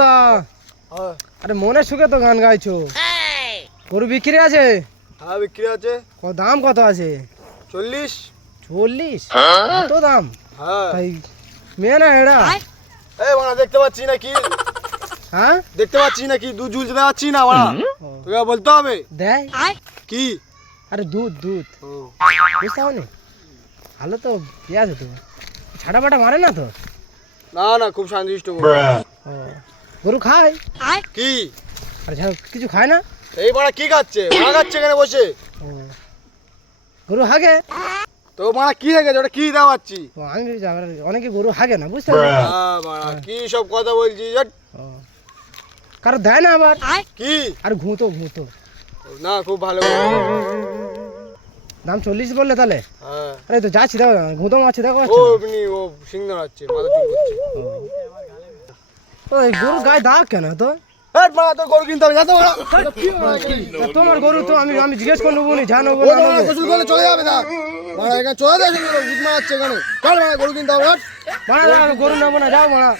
দা আরে মনের সুখে তো গান গাইছো। গরু বিক্রি আছে? হ্যাঁ বিক্রি আছে। দাম কত আছে? 40। 40? কত দাম? হ্যাঁ ভাই মেয়ে না এরা? এই বাড়া দেখতে পাচ্ছি না কি? হ্যাঁ দেখতে পাচ্ছি না কি? দুধ ঝুলতে পাচ্ছি না বাড়া। তোকে বলতে হবে। দেয়? কি? আরে দুধ দুধ ও বুঝতে পারনি? ভালো তো ইয়ে আছে তো, ছাটা পাটা মারে না তো? না না খুব শান্তশিষ্ট ও, গরু খায়? কি? আরে কিছু খায় না? এই বাড়া কি খাচ্ছে? বাড়া খাচ্ছে এখানে বসে। ও, গরু হাগে? তো বাড়া কি হয়ে গেছে? ওটা কি দেওয়াচ্ছি? ও, আমি ভেবেছি আবার অনেকে গরু হাগে না, বুঝতে পারলি? হ্যাঁ বাড়া কি সব কথা বলছিস? ও, কারো দেয় না আবার? কি? আর ঘুঁতো ঘুঁতো। না খুব ভালো। দাম 40 বললে তাহলে? হ্যাঁ আরে তো যাচ্ছি, দেখো ঘুঁতো মারছে, দেখো ও এমনি ও সিংহ হচ্ছে, মাথা চুল করছে। ওই গরু গায়ে দাগ কেন তো? এই বাড়া তোর গরু কিনতে হবে, যা তো বাড়া। তোমার গরু তো আমি আমি জিজ্ঞেস করে নেবো নি, জানো ও বাড়া গোসল করলে চলে যাবে না। বাড়া এখানে চলে যাবে, গুদ মারাচ্ছে এখানে। চল বাড়া গরু কিনতে হবে। মারা গরু নেবো না, যাও মারা।